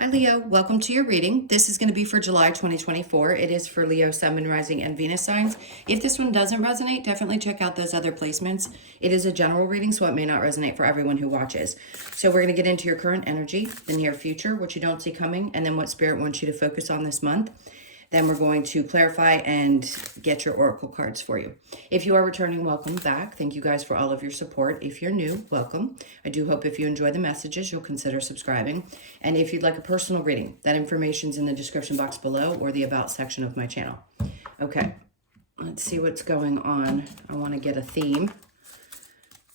Hi Leo, welcome to your reading. This is going to be for July 2024. It is for Leo, Sun, Moon, Rising, and Venus signs. If this one doesn't resonate, definitely check out those other placements. It is a general reading, so it may not resonate for everyone who watches. So we're going to get into your current energy, the near future, what you don't see coming, and then what Spirit wants you to focus on this month. Then we're going to clarify and get your oracle cards for you. If you are returning, welcome back. Thank you guys for all of your support. If you're new, welcome. I do hope if you enjoy the messages, you'll consider subscribing. And if you'd like a personal reading, that information's in the description box below or the About section of my channel. Okay, let's see what's going on. I want to get a theme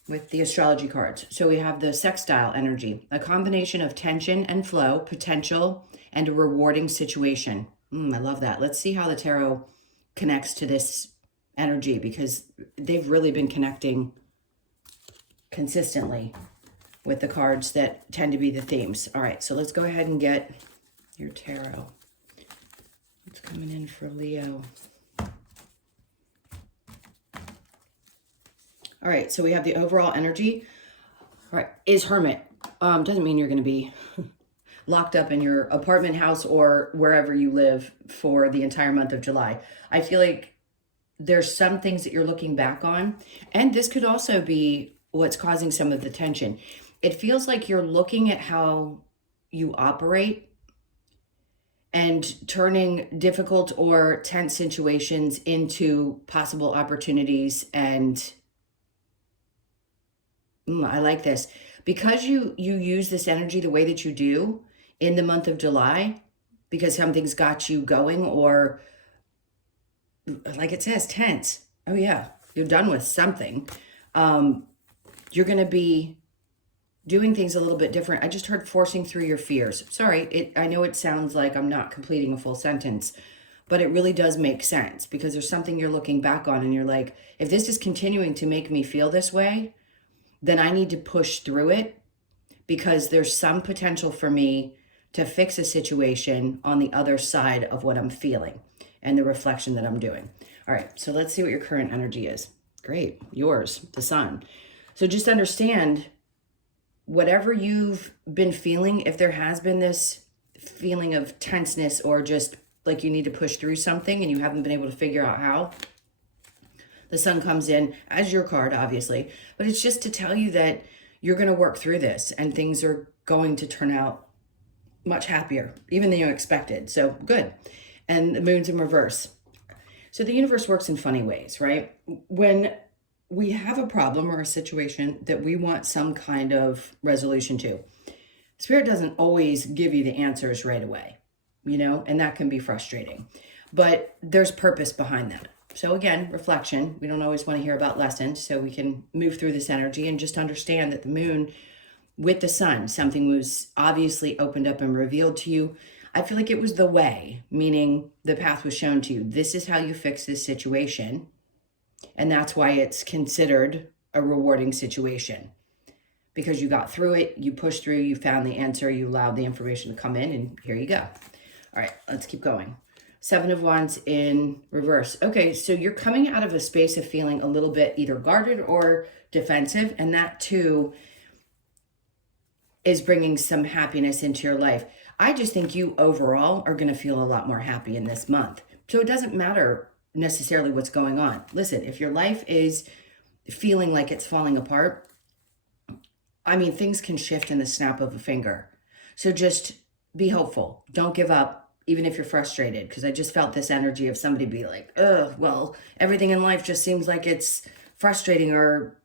with the astrology cards. So we have the sextile energy, a combination of tension and flow, potential, and a rewarding situation. I love that. Let's see how the tarot connects to this energy, because they've really been connecting consistently with the cards that tend to be the themes. All right, so let's go ahead and get your tarot. What's coming in for Leo? All right, so we have the overall energy. All right, is Hermit. Doesn't mean you're going to be locked up in your apartment house or wherever you live for the entire month of July. I feel like there's some things that you're looking back on, and this could also be what's causing some of the tension. It feels like you're looking at how you operate and turning difficult or tense situations into possible opportunities. And I like this. Because you use this energy the way that you do in the month of July, because something's got you going, or like it says, tense. Oh yeah, you're done with something. You're going to be doing things a little bit different. I just heard forcing through your fears. Sorry, I know it sounds like I'm not completing a full sentence, but it really does make sense, because there's something you're looking back on and you're like, if this is continuing to make me feel this way, then I need to push through it, because there's some potential for me to fix a situation on the other side of what I'm feeling and the reflection that I'm doing. All right, so let's see what your current energy is. Great, yours, the Sun. So just understand, whatever you've been feeling, if there has been this feeling of tenseness or just like you need to push through something and you haven't been able to figure out how, the Sun comes in as your card, obviously, but it's just to tell you that you're going to work through this and things are going to turn out much happier, even than you expected. So good. And the Moon's in reverse. So the universe works in funny ways, right? When we have a problem or a situation that we want some kind of resolution to, Spirit doesn't always give you the answers right away, and that can be frustrating. But there's purpose behind that. So again, reflection. We don't always want to hear about lessons, so we can move through this energy and just understand that the Moon with the Sun, something was obviously opened up and revealed to you. I feel like it was the way, meaning the path was shown to you. This is how you fix this situation. And that's why it's considered a rewarding situation, because you got through it, you pushed through, you found the answer, you allowed the information to come in, and here you go. All right, let's keep going. Seven of Wands in reverse. Okay, so you're coming out of a space of feeling a little bit either guarded or defensive, and that too is bringing some happiness into your life. I just think you overall are going to feel a lot more happy in this month. So it doesn't matter necessarily what's going on. Listen, if your life is feeling like it's falling apart, I mean, things can shift in the snap of a finger. So just be hopeful. Don't give up, even if you're frustrated, because I just felt this energy of somebody be like, well, everything in life just seems like it's frustrating, or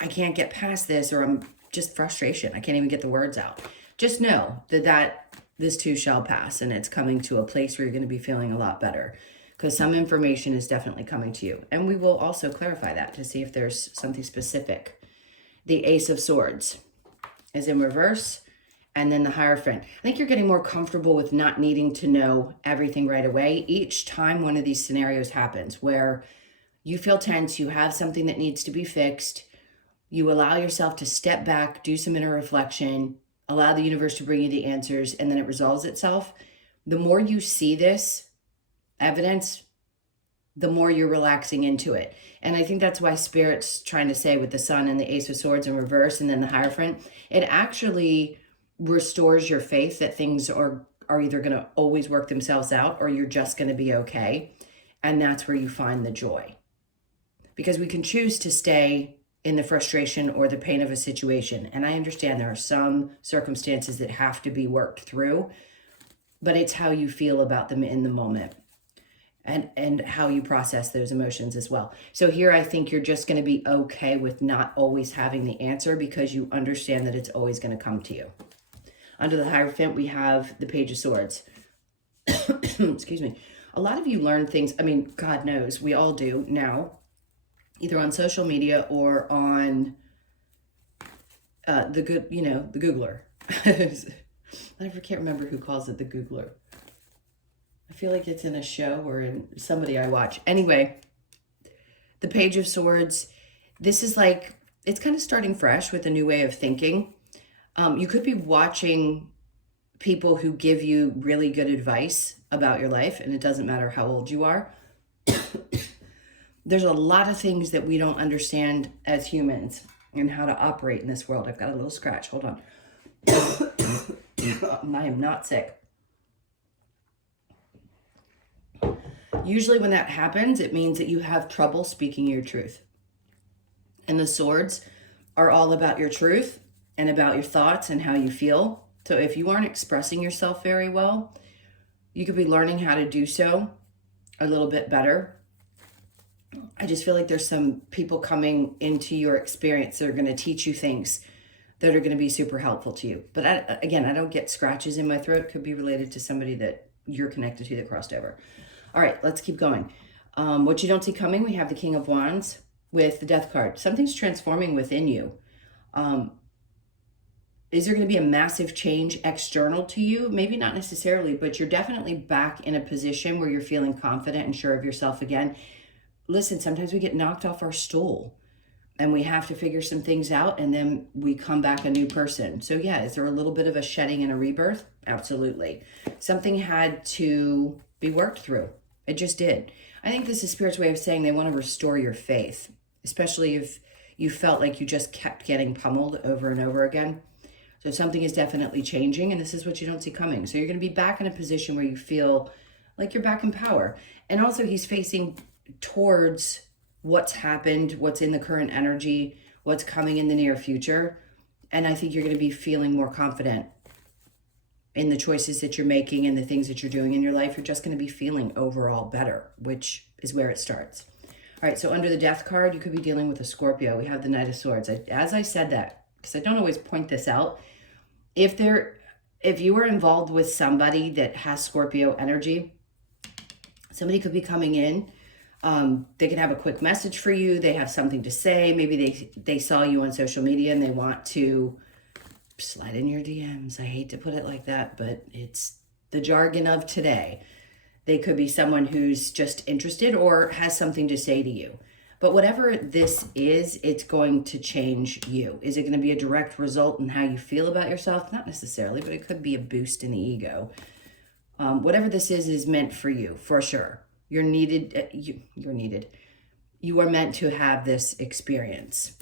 I can't get past this, or I'm just frustration. I can't even get the words out. Just know that this too shall pass, and it's coming to a place where you're going to be feeling a lot better, because some information is definitely coming to you. And we will also clarify that to see if there's something specific. The Ace of Swords is in reverse, and then the Hierophant. I think you're getting more comfortable with not needing to know everything right away. Each time one of these scenarios happens where you feel tense, you have something that needs to be fixed, you allow yourself to step back, do some inner reflection, allow the universe to bring you the answers, and then it resolves itself. The more you see this evidence, the more you're relaxing into it. And I think that's why Spirit's trying to say with the Sun and the Ace of Swords in reverse and then the Hierophant, it actually restores your faith that things are either going to always work themselves out or you're just going to be okay. And that's where you find the joy. Because we can choose to stay in the frustration or the pain of a situation. And I understand there are some circumstances that have to be worked through, but it's how you feel about them in the moment and how you process those emotions as well. So here I think you're just going to be okay with not always having the answer because you understand that it's always going to come to you. Under the Hierophant, we have the Page of Swords. Excuse me. A lot of you learn things, I mean, God knows, we all do now, either on social media or on the Googler. I can't remember who calls it the Googler. I feel like it's in a show or in somebody I watch. Anyway, the Page of Swords, this is like, it's kind of starting fresh with a new way of thinking. You could be watching people who give you really good advice about your life, and it doesn't matter how old you are. There's a lot of things that we don't understand as humans and how to operate in this world. I've got a little scratch. Hold on. I am not sick. Usually when that happens, it means that you have trouble speaking your truth. And the swords are all about your truth and about your thoughts and how you feel. So if you aren't expressing yourself very well, you could be learning how to do so a little bit better. I just feel like there's some people coming into your experience that are going to teach you things that are going to be super helpful to you. But I don't get scratches in my throat. It could be related to somebody that you're connected to that crossed over. All right, let's keep going. What you don't see coming, we have the King of Wands with the Death card. Something's transforming within you. Is there going to be a massive change external to you? Maybe not necessarily, but you're definitely back in a position where you're feeling confident and sure of yourself again. Listen, sometimes we get knocked off our stool and we have to figure some things out and then we come back a new person. So yeah, is there a little bit of a shedding and a rebirth? Absolutely. Something had to be worked through. It just did. I think this is Spirit's way of saying they want to restore your faith, especially if you felt like you just kept getting pummeled over and over again. So something is definitely changing, and this is what you don't see coming. So you're going to be back in a position where you feel like you're back in power. And also he's facing towards what's happened, what's in the current energy, what's coming in the near future. And I think you're going to be feeling more confident in the choices that you're making and the things that you're doing in your life. You're just going to be feeling overall better, which is where it starts. All right, so under the Death card, you could be dealing with a Scorpio. We have the Knight of Swords. As I said that, because I don't always point this out, if you are involved with somebody that has Scorpio energy, somebody could be coming in. They can have a quick message for you. They have something to say. Maybe they saw you on social media and they want to slide in your DMs. I hate to put it like that, but it's the jargon of today. They could be someone who's just interested or has something to say to you. But whatever this is, it's going to change you. Is it going to be a direct result in how you feel about yourself? Not necessarily, but it could be a boost in the ego. Whatever this is meant for you, for sure. You're needed. You're needed. You are meant to have this experience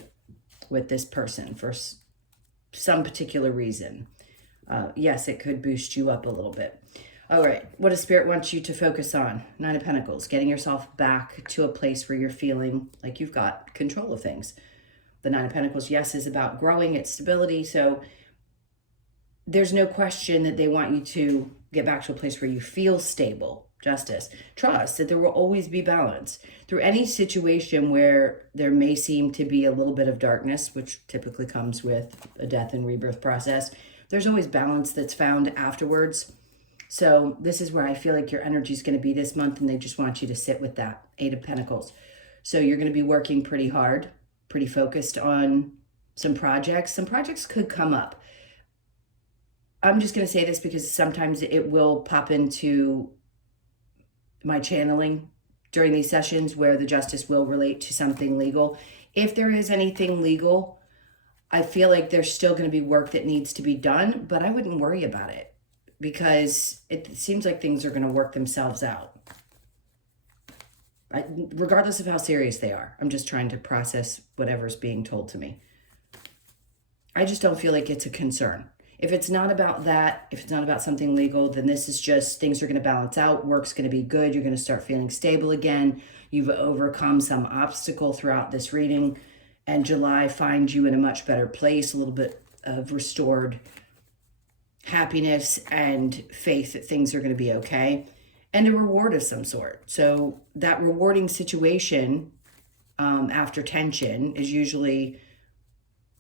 with this person for some particular reason. Yes, it could boost you up a little bit. All right, what does Spirit want you to focus on? Nine of Pentacles, getting yourself back to a place where you're feeling like you've got control of things. The Nine of Pentacles, yes, is about growing, it's stability. So there's no question that they want you to get back to a place where you feel stable. Justice. Trust that there will always be balance. Through any situation where there may seem to be a little bit of darkness, which typically comes with a death and rebirth process, there's always balance that's found afterwards. So this is where I feel like your energy is going to be this month, and they just want you to sit with that. Eight of Pentacles. So you're going to be working pretty hard, pretty focused on some projects. Some projects could come up. I'm just going to say this because sometimes it will pop into my channeling during these sessions where the justice will relate to something legal. If there is anything legal, I feel like there's still going to be work that needs to be done, but I wouldn't worry about it because it seems like things are going to work themselves out. Regardless of how serious they are. I'm just trying to process whatever's being told to me. I just don't feel like it's a concern. If it's not about that, if it's not about something legal, then this is just things are going to balance out. Work's going to be good. You're going to start feeling stable again. You've overcome some obstacle throughout this reading. And July finds you in a much better place, a little bit of restored happiness and faith that things are going to be okay. And a reward of some sort. So that rewarding situation after tension is usually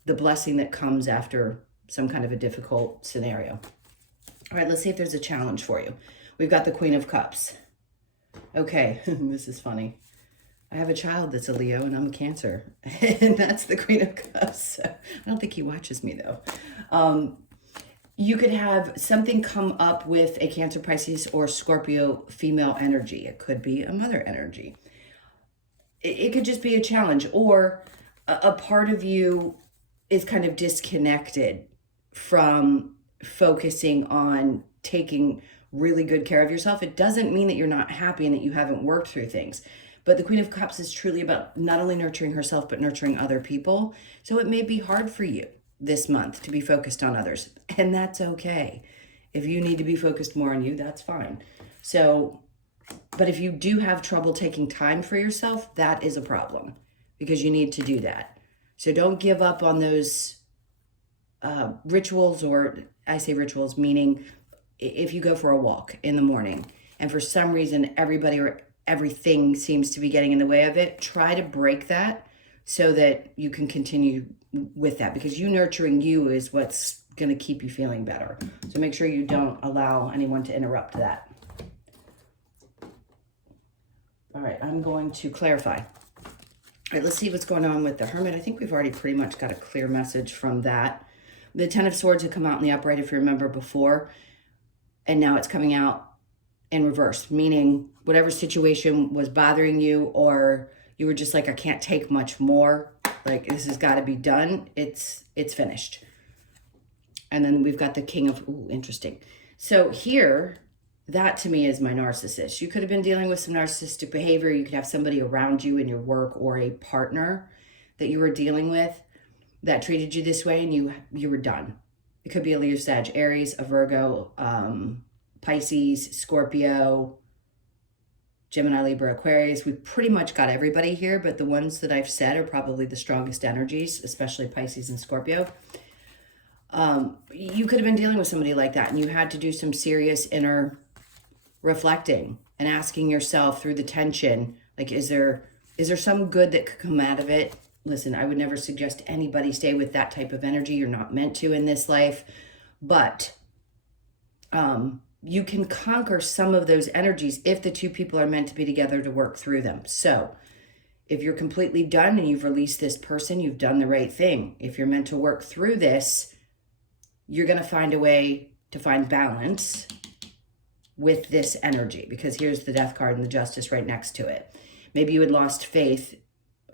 the blessing that comes after some kind of a difficult scenario. All right, let's see if there's a challenge for you. We've got the Queen of Cups. Okay, this is funny. I have a child that's a Leo and I'm a Cancer. And that's the Queen of Cups. I don't think he watches me though. You could have something come up with a Cancer, Pisces, or Scorpio female energy. It could be a mother energy. It could just be a challenge, or a part of you is kind of disconnected from focusing on taking really good care of yourself. It doesn't mean that you're not happy and that you haven't worked through things. But the Queen of Cups is truly about not only nurturing herself, but nurturing other people. So it may be hard for you this month to be focused on others. And that's okay. If you need to be focused more on you, that's fine. So, but if you do have trouble taking time for yourself, that is a problem because you need to do that. So don't give up on those rituals, or I say rituals, meaning if you go for a walk in the morning and for some reason everybody or everything seems to be getting in the way of it, try to break that so that you can continue with that, because you nurturing you is what's going to keep you feeling better. So make sure you don't allow anyone to interrupt that. All right, I'm going to clarify. All right, let's see what's going on with the Hermit. I think we've already pretty much got a clear message from that. The Ten of Swords had come out in the upright, if you remember before, and now it's coming out in reverse, meaning whatever situation was bothering you, or you were just like, I can't take much more, like this has got to be done, it's finished. And then we've got the King of, ooh, interesting. So here, that to me is my narcissist. You could have been dealing with some narcissistic behavior. You could have somebody around you in your work or a partner that you were dealing with that treated you this way, and you were done. It could be a Leo, Sag, Aries, a Virgo, Pisces, Scorpio, Gemini, Libra, Aquarius. We've pretty much got everybody here, but the ones that I've said are probably the strongest energies, especially Pisces and Scorpio. You could have been dealing with somebody like that, and you had to do some serious inner reflecting and asking yourself through the tension, like, is there some good that could come out of it? Listen, I would never suggest anybody stay with that type of energy. You're not meant to in this life, but you can conquer some of those energies if the two people are meant to be together to work through them. So if you're completely done and you've released this person, you've done the right thing. If you're meant to work through this, you're going to find a way to find balance with this energy, because here's the Death card and the Justice right next to it. Maybe you had lost faith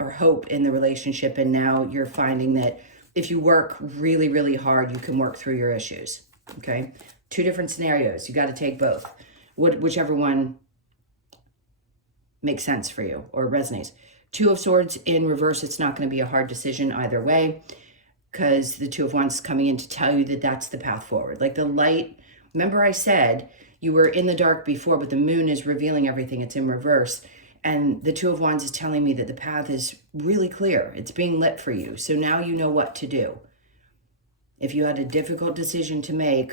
or hope in the relationship, and now you're finding that if you work really, really hard, you can work through your issues, okay? Two different scenarios. You got to take both, whichever one makes sense for you or resonates. Two of Swords in reverse, it's not going to be a hard decision either way, because the Two of Wands is coming in to tell you that that's the path forward. Like the light, remember I said you were in the dark before, but the moon is revealing everything. It's in reverse. And the Two of Wands is telling me that the path is really clear. It's being lit for you. So now you know what to do. If you had a difficult decision to make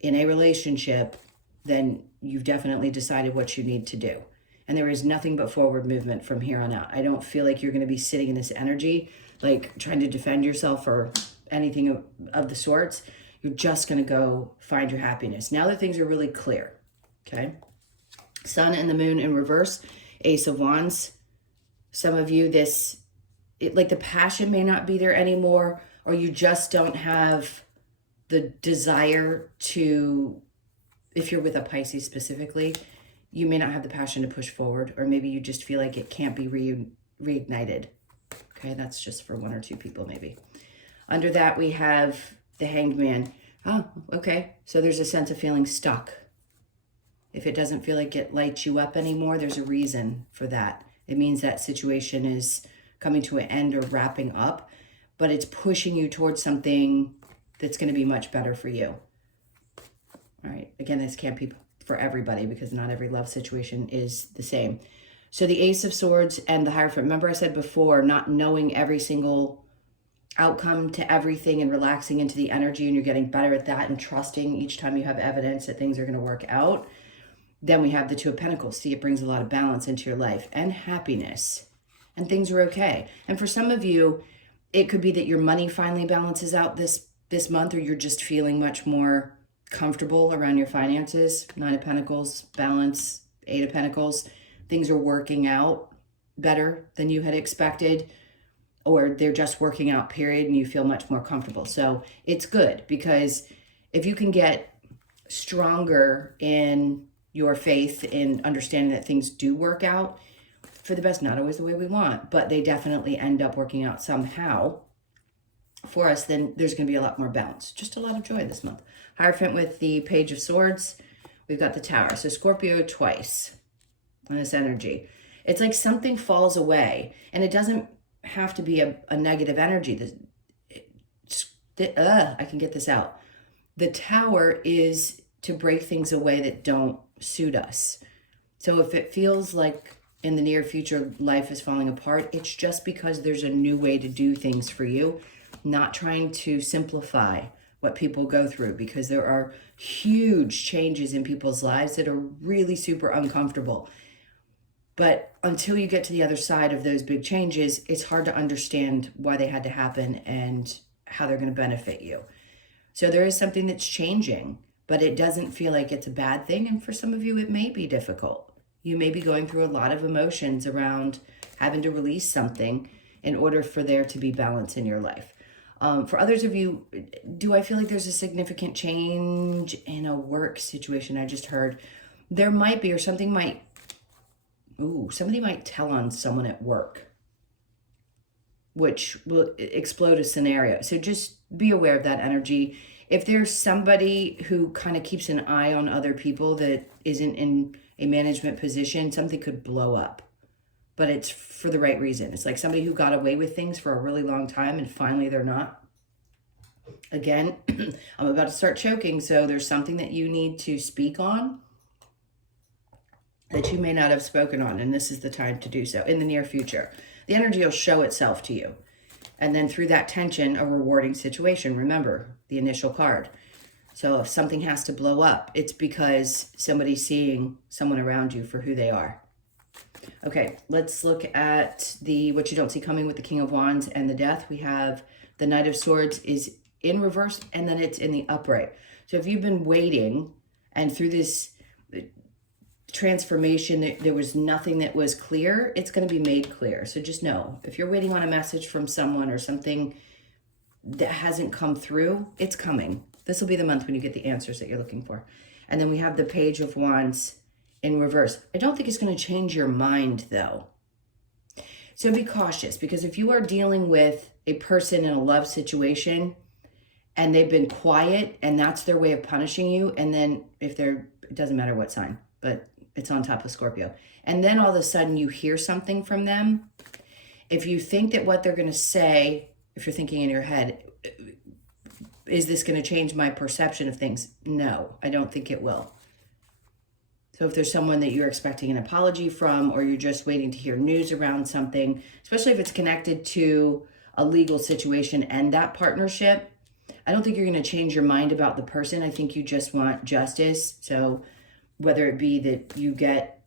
in a relationship, then you've definitely decided what you need to do. And there is nothing but forward movement from here on out. I don't feel like you're going to be sitting in this energy, like trying to defend yourself or anything of the sorts. You're just going to go find your happiness. Now that things are really clear, okay? Sun and the moon in reverse, Ace of Wands. Some of you, like the passion may not be there anymore, or you just don't have the desire to, if you're with a Pisces specifically, you may not have the passion to push forward, or maybe you just feel like it can't be reignited. Okay, that's just for one or two people maybe. Under that, we have the Hanged Man. Oh, okay. So there's a sense of feeling stuck. If it doesn't feel like it lights you up anymore, there's a reason for that. It means that situation is coming to an end or wrapping up, but it's pushing you towards something that's going to be much better for you. All right. Again, this can't be for everybody because not every love situation is the same. So the Ace of Swords and the Hierophant. Remember I said before, not knowing every single outcome to everything and relaxing into the energy, and you're getting better at that and trusting each time you have evidence that things are going to work out. Then we have the Two of Pentacles. See, it brings a lot of balance into your life and happiness, and things are okay. And for some of you, it could be that your money finally balances out this month, or you're just feeling much more comfortable around your finances. Nine of Pentacles, balance. Eight of Pentacles. Things are working out better than you had expected, or they're just working out, period, and you feel much more comfortable. So it's good, because if you can get stronger in your faith in understanding that things do work out for the best, not always the way we want, but they definitely end up working out somehow for us, then there's going to be a lot more balance. Just a lot of joy this month. Hierophant with the Page of Swords. We've got the Tower. So Scorpio twice on this energy. It's like something falls away, and it doesn't have to be a negative energy. I can get this out. The Tower is to break things away that don't suit us. So if it feels like in the near future life is falling apart, it's just because there's a new way to do things for you, not trying to simplify what people go through, because there are huge changes in people's lives that are really super uncomfortable. But until you get to the other side of those big changes, it's hard to understand why they had to happen and how they're going to benefit you. So there is something that's changing, but it doesn't feel like it's a bad thing. And for some of you, it may be difficult. You may be going through a lot of emotions around having to release something in order for there to be balance in your life. For others of you, do I feel like there's a significant change in a work situation? I just heard there might be, or something might, somebody might tell on someone at work, which will explode a scenario. So just be aware of that energy. If there's somebody who kind of keeps an eye on other people that isn't in a management position, something could blow up. But it's for the right reason. It's like somebody who got away with things for a really long time and finally they're not. Again, I'm about to start choking, so there's something that you need to speak on that you may not have spoken on, and this is the time to do so in the near future. The energy will show itself to you. And then through that tension, a rewarding situation. Remember, the initial card. So if something has to blow up, it's because somebody's seeing someone around you for who they are. Okay, let's look at the what you don't see coming with the King of Wands and the Death. We have the Knight of Swords is in reverse, and then it's in the upright. So if you've been waiting, and through this transformation, there was nothing that was clear, it's going to be made clear. So just know, if you're waiting on a message from someone or something that hasn't come through, it's coming. This will be the month when you get the answers that you're looking for. And then we have the Page of Wands in reverse. I don't think it's going to change your mind, though. So be cautious, because if you are dealing with a person in a love situation and they've been quiet and that's their way of punishing you, and then if they're, it doesn't matter what sign, but it's on top of Scorpio, and then all of a sudden you hear something from them, if you think that what they're going to say, if you're thinking in your head, is this going to change my perception of things? No, I don't think it will. So if there's someone that you're expecting an apology from, or you're just waiting to hear news around something, especially if it's connected to a legal situation and that partnership, I don't think you're going to change your mind about the person. I think you just want justice. So whether it be that you get,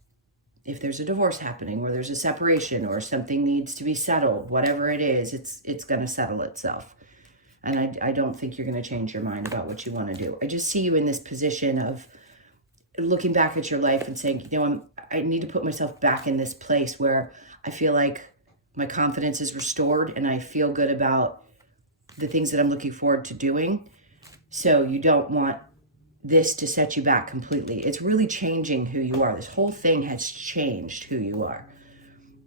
if there's a divorce happening, or there's a separation, or something needs to be settled, whatever it is, it's going to settle itself. And I don't think you're going to change your mind about what you want to do. I just see you in this position of looking back at your life and saying, you know, I need to put myself back in this place where I feel like my confidence is restored and I feel good about the things that I'm looking forward to doing. So you don't want this to set you back completely. It's really changing who you are. This whole thing has changed who you are.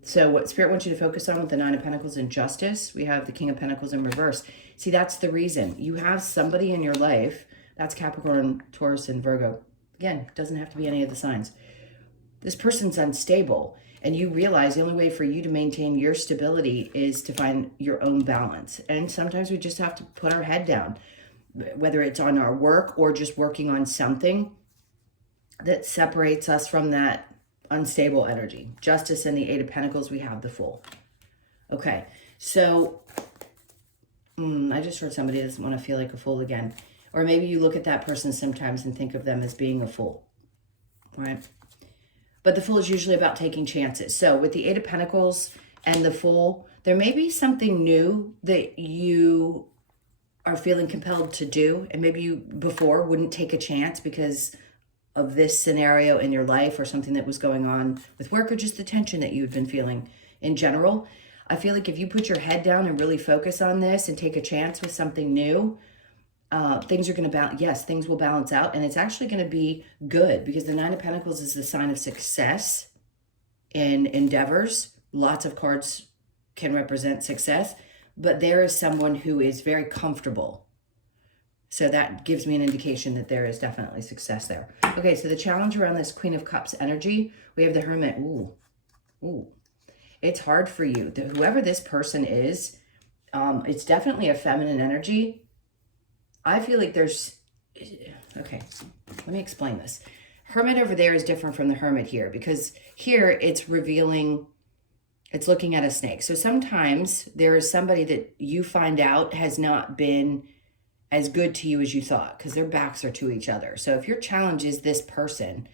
So what Spirit wants you to focus on with the Nine of Pentacles and Justice, we have the King of Pentacles in reverse. See, that's the reason. You have somebody in your life, that's Capricorn, Taurus, and Virgo. Again, it doesn't have to be any of the signs. This person's unstable, and you realize the only way for you to maintain your stability is to find your own balance. And sometimes we just have to put our head down. whether it's on our work or just working on something that separates us from that unstable energy. Justice and the Eight of Pentacles, we have the Fool. Okay, so I just heard somebody doesn't want to feel like a fool again. Or maybe you look at that person sometimes and think of them as being a fool, right? But the Fool is usually about taking chances. So with the Eight of Pentacles and the Fool, there may be something new that you are feeling compelled to do. And maybe you before wouldn't take a chance because of this scenario in your life or something that was going on with work or just the tension that you've been feeling in general. I feel like if you put your head down and really focus on this and take a chance with something new, things are going to balance. Yes, things will balance out, and it's actually going to be good because the Nine of Pentacles is the sign of success in endeavors. Lots of cards can represent success, but there is someone who is very comfortable. So that gives me an indication that there is definitely success there. Okay, so the challenge around this Queen of Cups energy, we have the Hermit. Ooh. It's hard for you. Whoever this person is, it's definitely a feminine energy. I feel like there's... Okay, let me explain this. Hermit over there is different from the Hermit here because here it's revealing... It's looking at a snake. So sometimes there is somebody that you find out has not been as good to you as you thought because their backs are to each other. So if your challenge is this person,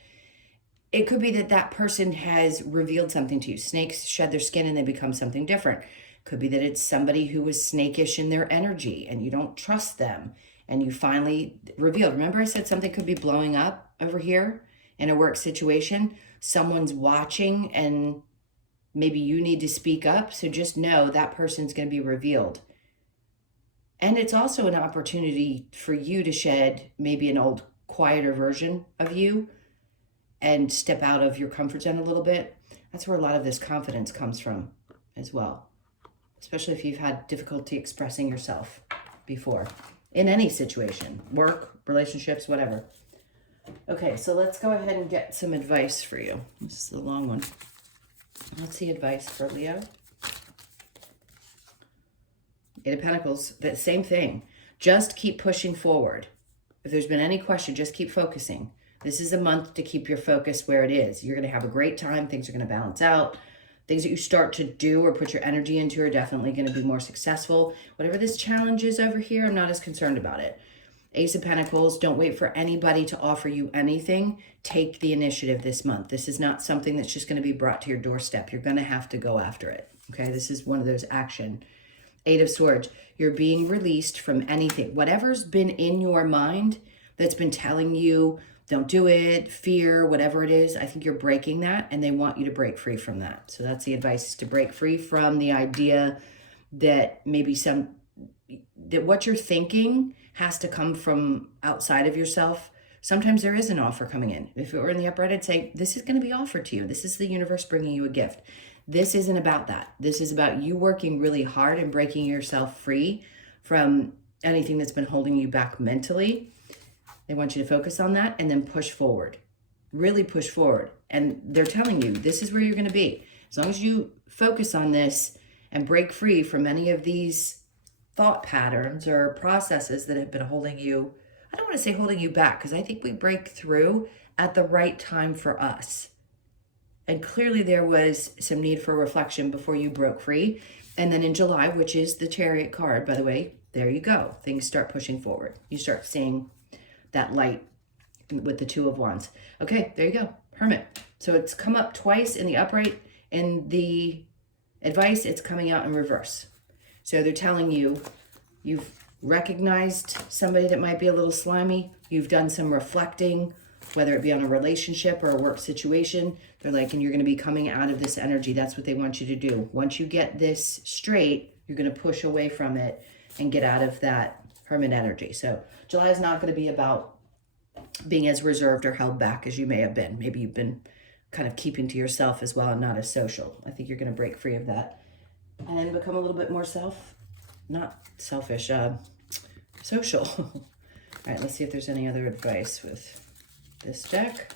it could be that that person has revealed something to you. Snakes shed their skin and they become something different. Could be that it's somebody who was snakish in their energy and you don't trust them and you finally revealed. Remember I said something could be blowing up over here in a work situation? Someone's watching and maybe you need to speak up. So just know that person's going to be revealed. And it's also an opportunity for you to shed maybe an old, quieter version of you and step out of your comfort zone a little bit. That's where a lot of this confidence comes from as well, especially if you've had difficulty expressing yourself before in any situation, work, relationships, whatever. Okay, so let's go ahead and get some advice for you. This is a long one. Let's see advice for Leo. Eight of Pentacles, that same thing. Just keep pushing forward. If there's been any question, just keep focusing. This is a month to keep your focus where it is. You're going to have a great time. Things are going to balance out. Things that you start to do or put your energy into are definitely going to be more successful. Whatever this challenge is over here, I'm not as concerned about it. Ace of Pentacles, don't wait for anybody to offer you anything. Take the initiative this month. This is not something that's just going to be brought to your doorstep. You're going to have to go after it. Okay, this is one of those action. Eight of Swords, you're being released from anything. Whatever's been in your mind that's been telling you, don't do it, fear, whatever it is, I think you're breaking that and they want you to break free from that. So that's the advice, is to break free from the idea that maybe that what you're thinking has to come from outside of yourself. Sometimes there is an offer coming in. If it were in the upright, I'd say, this is going to be offered to you. This is the universe bringing you a gift. This isn't about that. This is about you working really hard and breaking yourself free from anything that's been holding you back mentally. They want you to focus on that and then push forward. Really push forward. And they're telling you, this is where you're going to be. As long as you focus on this and break free from any of these thought patterns or processes that have been holding you, I don't want to say holding you back, because I think we break through at the right time for us. And clearly there was some need for reflection before you broke free. And then in July, which is the Chariot card, by the way, there you go. Things start pushing forward. You start seeing that light with the Two of Wands. Okay, there you go. Hermit. So it's come up twice in the upright. In the advice, it's coming out in reverse. So they're telling you, you've recognized somebody that might be a little slimy. You've done some reflecting, whether it be on a relationship or a work situation. They're like, and you're going to be coming out of this energy. That's what they want you to do. Once you get this straight, you're going to push away from it and get out of that Hermit energy. So July is not going to be about being as reserved or held back as you may have been. Maybe you've been kind of keeping to yourself as well and not as social. I think you're going to break free of that and become a little bit more social. All right, let's see if there's any other advice with this deck.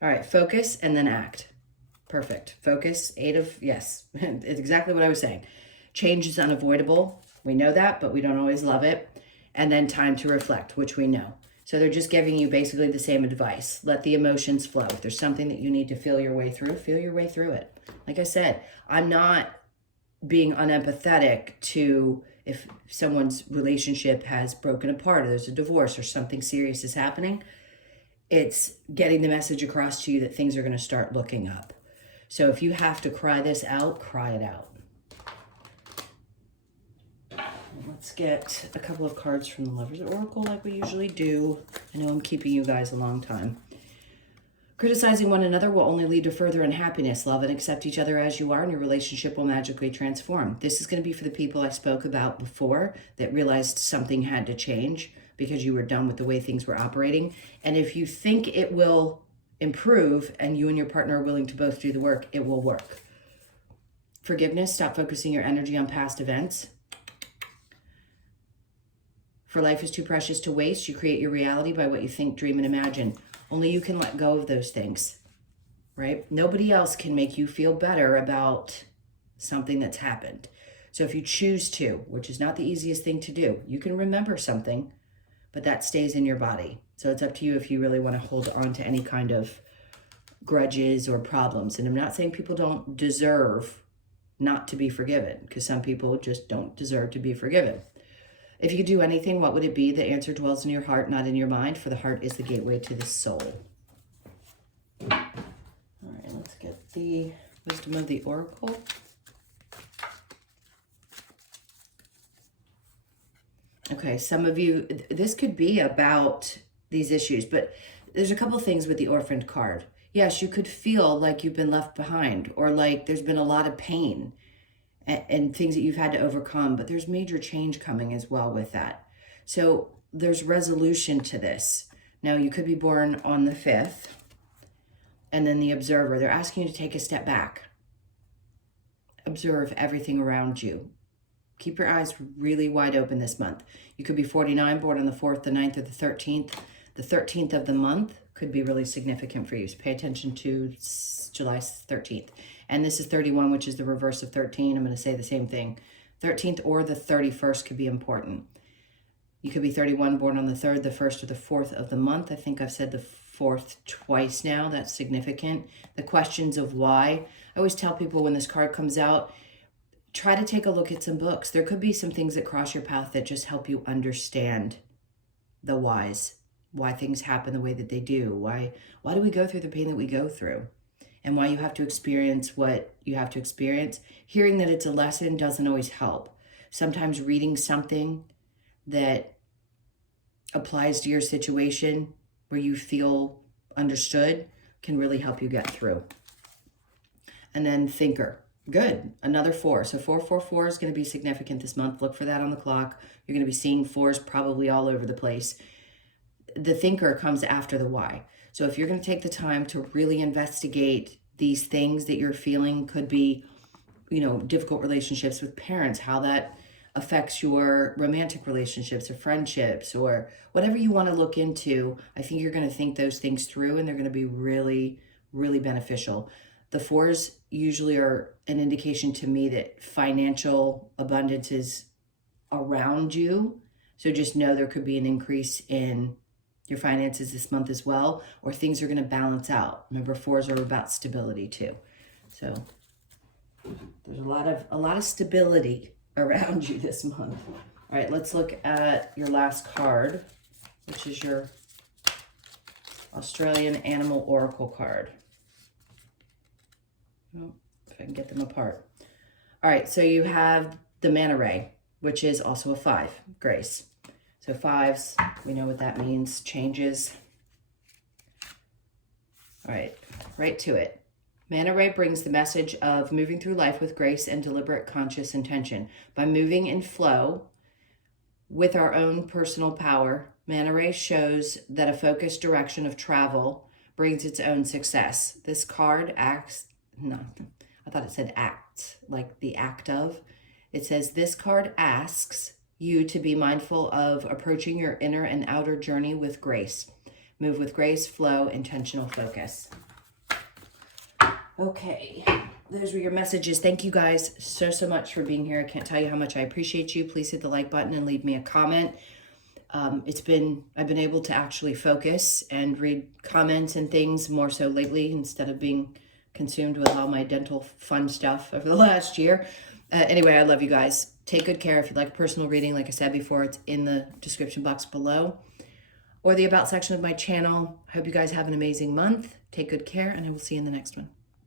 All right, focus and then act. Perfect. Focus, yes. It's exactly what I was saying. Change is unavoidable. We know that, but we don't always love it. And then time to reflect, which we know. So they're just giving you basically the same advice. Let the emotions flow. If there's something that you need to feel your way through it. Like I said, I'm not being unempathetic to if someone's relationship has broken apart or there's a divorce or something serious is happening. It's getting the message across to you that things are going to start looking up. So if you have to cry this out, cry it out. Let's get a couple of cards from the Lover's Oracle like we usually do. I know I'm keeping you guys a long time. Criticizing one another will only lead to further unhappiness. Love and accept each other as you are, and your relationship will magically transform. This is going to be for the people I spoke about before that realized something had to change because you were done with the way things were operating. And if you think it will improve and you and your partner are willing to both do the work, it will work. Forgiveness, stop focusing your energy on past events. For life is too precious to waste. You create your reality by what you think, dream, and imagine. Only you can let go of those things, right? Nobody else can make you feel better about something that's happened. So if you choose to, which is not the easiest thing to do, you can remember something, but that stays in your body. So it's up to you if you really want to hold on to any kind of grudges or problems. And I'm not saying people don't deserve not to be forgiven, because some people just don't deserve to be forgiven. If you could do anything, what would it be? The answer dwells in your heart, not in your mind, for the heart is the gateway to the soul. All right, let's get the wisdom of the oracle. Okay, some of you, this could be about these issues, but there's a couple things with the orphaned card. Yes, you could feel like you've been left behind, or like there's been a lot of pain and things that you've had to overcome, but there's major change coming as well with that. So there's resolution to this. Now, you could be born on the 5th, and then the observer, they're asking you to take a step back. Observe everything around you. Keep your eyes really wide open this month. You could be 49, born on the 4th, the 9th, or the 13th. The 13th of the month could be really significant for you. So pay attention to July 13th. And this is 31, which is the reverse of 13. I'm going to say the same thing. 13th or the 31st could be important. You could be 31, born on the 3rd, the 1st, or the 4th of the month. I think I've said the 4th twice now. That's significant. The questions of why. I always tell people when this card comes out, try to take a look at some books. There could be some things that cross your path that just help you understand the whys, why things happen the way that they do. Why do we go through the pain that we go through? And why you have to experience what you have to experience. Hearing that it's a lesson doesn't always help. Sometimes reading something that applies to your situation where you feel understood can really help you get through. And then thinker. Good. Another 4. So 444 is going to be significant this month. Look for that on the clock. You're going to be seeing 4s probably all over the place. The thinker comes after the why. So if you're going to take the time to really investigate these things that you're feeling, could be, difficult relationships with parents, how that affects your romantic relationships or friendships or whatever you want to look into, I think you're going to think those things through and they're going to be really, really beneficial. The 4s usually are an indication to me that financial abundance is around you. So just know there could be an increase in your finances this month as well, or things are going to balance out. Remember, 4s are about stability too. So there's a lot of stability around you this month. All right, let's look at your last card, which is your Australian Animal Oracle card. Oh, if I can get them apart. All right, so you have the Manta Ray, which is also a 5, Grace. So 5s, we know what that means, changes. All right to it. Manta Ray brings the message of moving through life with grace and deliberate conscious intention. By moving in flow with our own personal power, Manta Ray shows that a focused direction of travel brings its own success. This card acts, no, I thought it said act, like the act of. It says this card asks you to be mindful of approaching your inner and outer journey with grace. Move with grace, flow, intentional focus. Okay, those were your messages. Thank you guys so much for being here. I can't tell you how much I appreciate you. Please hit the like button and leave me a comment. I've been able to actually focus and read comments and things more so lately instead of being consumed with all my dental fun stuff over the last year. Anyway, I love you guys. Take good care. If you'd like a personal reading, like I said before, it's in the description box below or the about section of my channel. I hope you guys have an amazing month. Take good care, and I will see you in the next one.